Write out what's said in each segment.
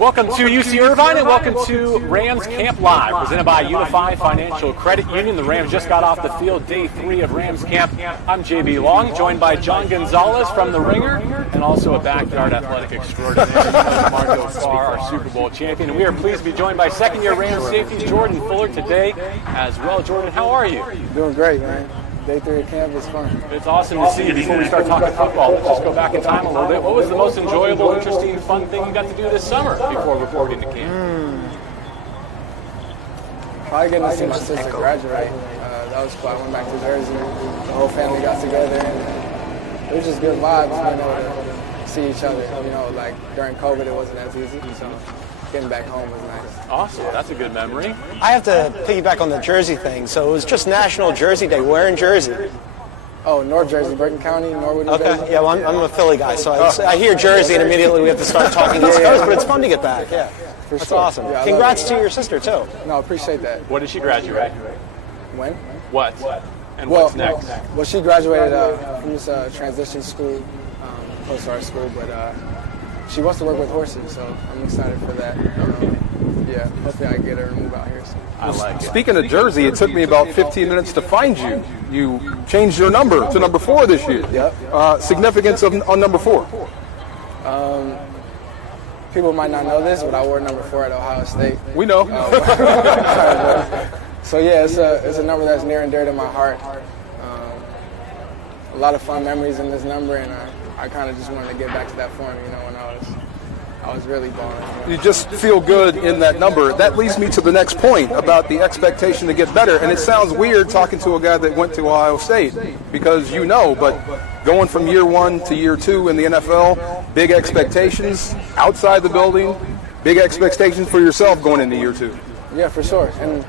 Welcome to UC Irvine and welcome to Rams Camp Live, presented by UNIFY Financial Credit Union. The Rams just got off the field, day 3 of Rams Camp. I'm JB Long, joined by John Gonzalez from The Ringer, and also a backyard athletic extraordinaire, Marco Farr, our Super Bowl champion. And we are pleased to be joined by second-year Rams safety Jordan Fuller today as well. Jordan, how are you? Doing great, man. Day 3 of camp is fun. It's awesome to see you. Before we start talking football, let's just go back in time a little bit. What was the most enjoyable, interesting, fun thing you got to do this summer before reporting to camp? Probably getting to see my sister graduate. That was cool. I went back to Jersey. The whole family got together, and it was just good vibes, being able to see each other. You know, like during COVID, it wasn't as easy, so getting back home was nice. Awesome. That's a good memory. I have to piggyback on the Jersey thing. So it was just National Jersey Day. Where in Jersey? Oh, North Jersey, Bergen County, Norwood, New Jersey. Okay, yeah, well, I'm a Philly guy, so I hear Jersey and immediately we have to start talking East Coast, but it's fun to get back, yeah. For That's sure. awesome. Yeah, Congrats to your sister, too. No, appreciate that. What did she graduate? When? What? And what's next? Well, she graduated from this transition school, close to our school, but she wants to work with horses, so I'm excited for that. Yeah, hopefully I can get her to move out here soon. I like it. Speaking of Jersey, it took me about 15 minutes to find you. You changed your number to number 4 this year. Yep. Significance on number 4? People might not know this, but I wore number 4 at Ohio State. We know. So yeah, it's a number that's near and dear to my heart. A lot of fun memories in this number, and I kind of just wanted to get back to that form, you know, when I was really balling. You just feel good in that number. That leads me to the next point about the expectation to get better. And it sounds weird talking to a guy that went to Ohio State because you know, but going from year 1 to year 2 in the NFL, big expectations outside the building, big expectations for yourself going into year 2. Yeah, for sure. And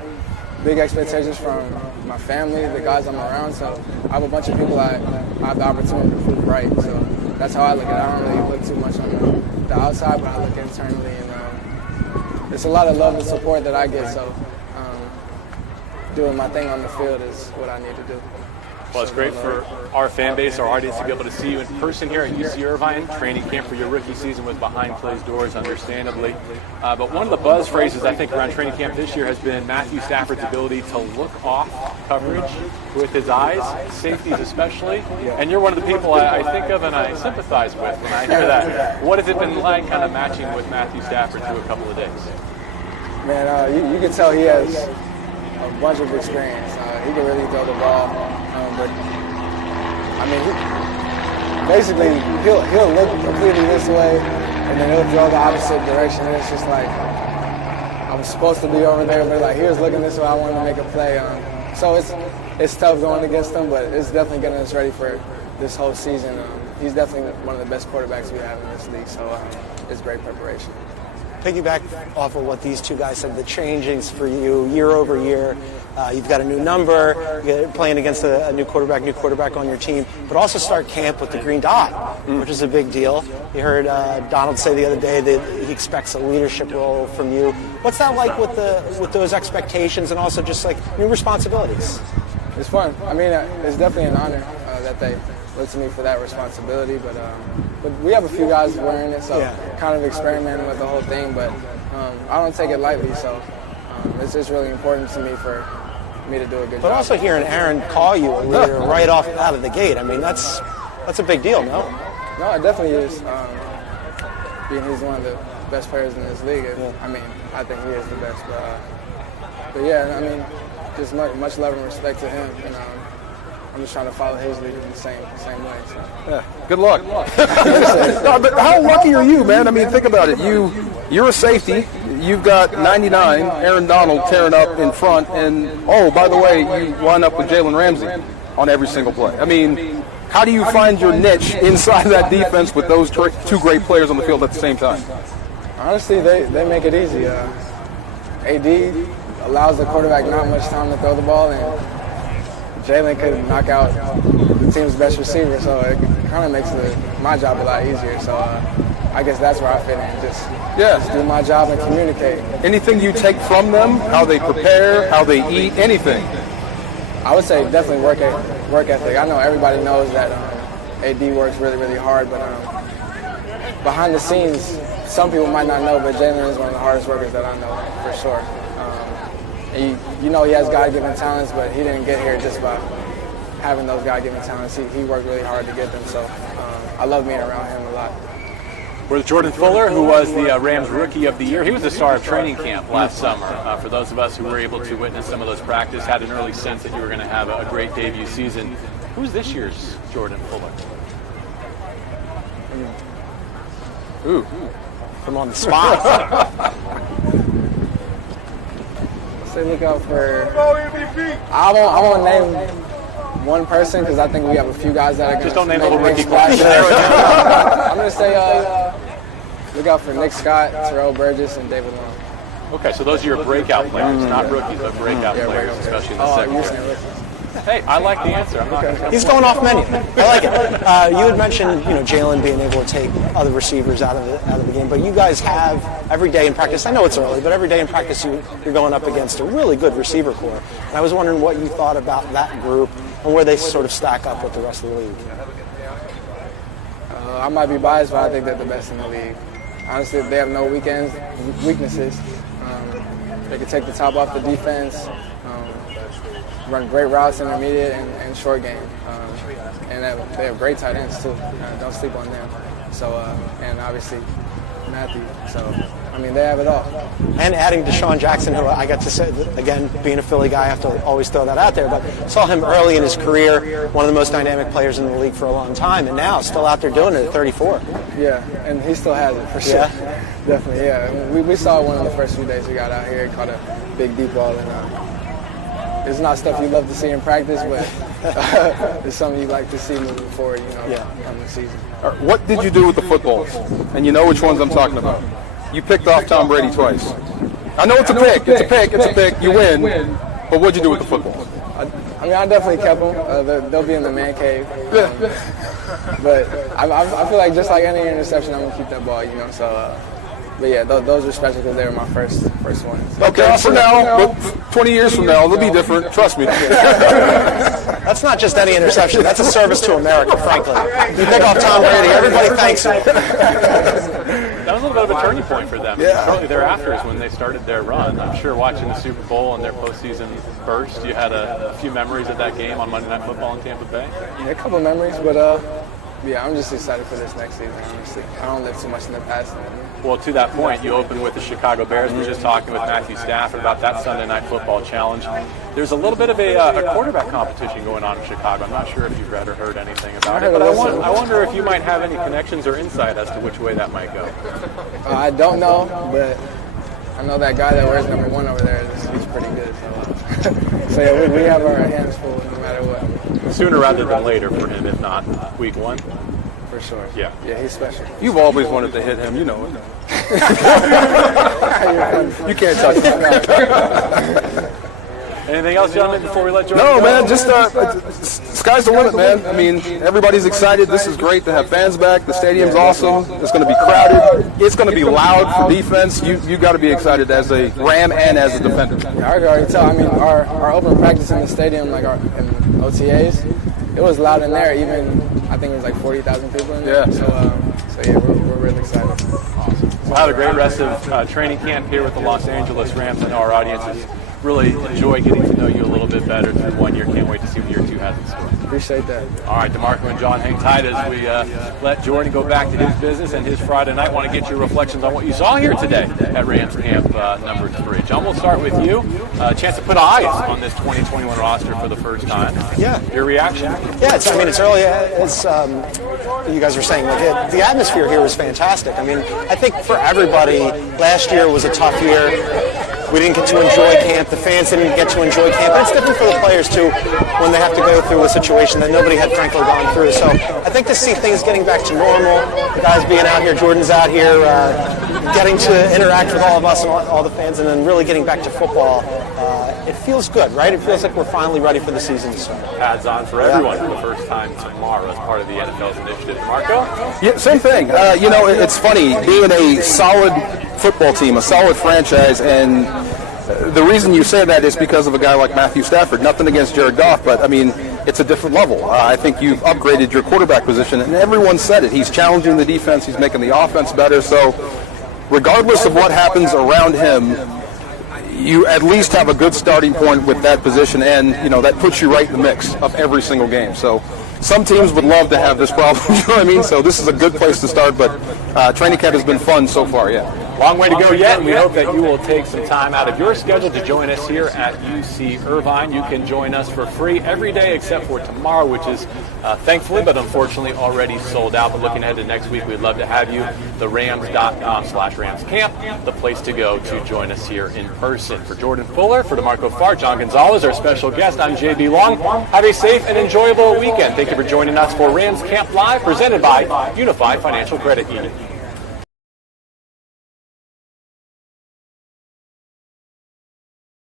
big expectations from my family, the guys I'm around. So I have a bunch of people I have the opportunity to prove right. So that's how I look at it. I don't really look too much on the outside, but I look internally. And it's a lot of love and support that I get. So doing my thing on the field is what I need to do. Well, it's great for our fan base, our audience, to be able to see you in person here at UC Irvine. Training camp for your rookie season was behind closed doors, understandably. But one of the buzz phrases, I think, around training camp this year has been Matthew Stafford's ability to look off coverage with his eyes, safeties especially. And you're one of the people I think of and I sympathize with when I hear that. What has it been like kind of matching with Matthew Stafford through a couple of days? Man, you can tell he has a bunch of experience. He can really throw the ball. But I mean, basically he'll look completely this way, and then he'll throw the opposite direction. And it's just like I'm supposed to be over there, but like he was looking this way. I wanted to make a play. So it's tough going against him, but it's definitely getting us ready for this whole season. He's definitely one of the best quarterbacks we have in this league. So it's great preparation. Piggyback off of what these two guys said, the changings for you year over year. You've got a new number, you're playing against a new quarterback on your team, but also start camp with the green dot, which is a big deal. You heard Donald say the other day that he expects a leadership role from you. What's that like with those expectations and also just like new responsibilities? It's fun. I mean, it's definitely an honor that they look to me for that responsibility, but we have a few guys wearing it, so kind of experimenting with the whole thing, but I don't take it lightly, so it's just really important to me for me to do a good job. But also hearing Aaron call you a leader right off out of the gate, I mean, that's a big deal, no? No, it definitely is. Being he's one of the best players in this league, I mean, I think he is the best, but yeah, I mean, just much love and respect to him, and I'm just trying to follow his lead in the same way. So. Yeah, good luck. No, but how lucky are you, man? I mean, think about it. You're a safety. You've got 99, Aaron Donald tearing up in front, and oh, by the way, you line up with Jalen Ramsey on every single play. I mean, how do you find your niche inside that defense with those two great players on the field at the same time? Honestly, they make it easy. AD allows the quarterback not much time to throw the ball, and Jalen could knock out the team's best receiver, so it kind of makes my job a lot easier. So I guess that's where I fit in, just do my job and communicate. Anything you take from them, how they prepare, how they eat, anything? I would say definitely work ethic. I know everybody knows that AD works really, really hard, but behind the scenes, some people might not know, but Jalen is one of the hardest workers that I know, for sure. And you know he has God-given talents, but he didn't get here just by having those God-given talents. He worked really hard to get them, so I love being around him a lot. With Jordan Fuller, who was the Rams Rookie of the Year. He was the star of training camp last summer. For those of us who were able to witness some of those practices, had an early sense that you were going to have a great debut season. Who's this year's Jordan Fuller? Ooh, I'm on the spot. Say look out for. I won't name one person because I think we have a few guys that are going to just don't name the make little rookie splash. class. I'm going to say look out for Nick Scott, Terrell Burgess, and David Long. Okay, so those are your breakout players, not rookies, but breakout players, especially in the secondary. Hey, I like the answer. I'm not going to. He's going off menu. I like it. You had mentioned, Jalen being able to take other receivers out of the game, but you guys have every day in practice. I know it's early, but every day in practice you're going up against a really good receiver core. And I was wondering what you thought about that group and where they sort of stack up with the rest of the league. I might be biased, but I think they're the best in the league. Honestly, they have no weaknesses. They can take the top off the defense. Run great routes, intermediate and short game, and they have great tight ends too. Don't sleep on them. So and obviously Matthew. So I mean they have it all. And adding Deshaun Jackson, who I got to say again, being a Philly guy, I have to always throw that out there. But saw him early in his career, one of the most dynamic players in the league for a long time, and now still out there doing it at 34. Yeah, and he still has it for sure. Yeah, definitely. Yeah, we saw one of the first few days we got out here, caught a big deep ball and. It's not stuff you love to see in practice, but it's something you like to see moving forward, come the season. What did you do with the footballs? And you know which ones I'm talking about. You picked off Tom Brady twice. I know it's a pick. It's a pick. You win. But what'd you do with the footballs? I mean, I definitely kept them. They'll be in the man cave. But I feel like just like any interception, I'm going to keep that ball, So, but yeah, those are special because they were my first ones. Okay, for now, but 20 years from now, they'll be different. Trust me. That's not just any interception. That's a service to America, frankly. You pick off Tom Brady, everybody thanks you. That was a little bit of a turning point for them. Yeah. Shortly thereafter is when they started their run. I'm sure watching the Super Bowl and their postseason burst, you had a few memories of that game on Monday Night Football in Tampa Bay. Yeah, a couple memories, but yeah, I'm just excited for this next season, honestly. I don't live too much in the past. Well, to that point, you opened with the Chicago Bears. We were just talking with Matthew Stafford about that Sunday Night Football challenge. There's a little bit of a quarterback competition going on in Chicago. I'm not sure if you've read or heard anything about it, but I wonder if you might have any connections or insight as to which way that might go. I don't know, but I know that guy that wears number 1 over there, he's pretty good. So yeah, we have our hands full no matter what. Sooner rather than later for him, if not week 1. For sure. Yeah, he's special. You've always wanted to hit him, you know it. You can't touch him. Anything else, gentlemen, before we let Jordan No, go? man, just sky's the limit, man. I mean, everybody's excited. This is great to have fans back. The stadium's awesome. It's going to be crowded. It's going to be loud for defense. You got to be excited as a Ram and as a defender. Yeah, I can already tell. I mean, our open practice in the stadium, like in OTAs, it was loud in there. Even I think it was like 40,000 people in there. Yeah. So yeah, we're really excited. Awesome. We'll have a great rest of training camp here with the Los Angeles Rams. I know our audience has really enjoyed getting to know you a little bit better through 1 year. Can't wait to see what year 2 has in store. Appreciate that. All right, DeMarco and John, hang tight as we let Jordan go back to his business and his Friday night. Want to get your reflections on what you saw here today at Rams Camp number 3. John, we'll start with you. A chance to put eyes on this 2021 roster for the first time. Yeah. Your reaction? Yeah, it's early. As you guys were saying, the atmosphere here was fantastic. I mean, I think for everybody, last year was a tough year. We didn't get to enjoy camp. The fans didn't get to enjoy camp. And it's different for the players, too, when they have to go through a situation that nobody had, frankly, gone through. So I think to see things getting back to normal, the guys being out here, Jordan's out here, getting to interact with all of us and all the fans, and then really getting back to football, it feels good, right? It feels like we're finally ready for the season to start. Pads on for everyone for the first time tomorrow as part of the NFL's initiative. DeMarco? Yeah, same thing. It's funny, being a solid football team, a solid franchise, and the reason you say that is because of a guy like Matthew Stafford. Nothing against Jared Goff, but, I mean, it's a different level. I think you've upgraded your quarterback position, and everyone said it. He's challenging the defense. He's making the offense better. So regardless of what happens around him, you at least have a good starting point with that position, and that puts you right in the mix of every single game. So some teams would love to have this problem, you know what I mean? So this is a good place to start, but training camp has been fun so far, yeah. Long way to go yet, and we hope that you will take some time out of your schedule to join us here at UC Irvine. You can join us for free every day except for tomorrow, which is thankfully but unfortunately already sold out. But looking ahead to next week, we'd love to have you. therams.com/RamsCamp, the place to go to join us here in person. For Jordan Fuller, for DeMarco Farr, John Gonzalez, our special guest, I'm JB Long. Have a safe and enjoyable weekend. Thank you for joining us for Rams Camp Live, presented by UNIFY Financial Credit Union.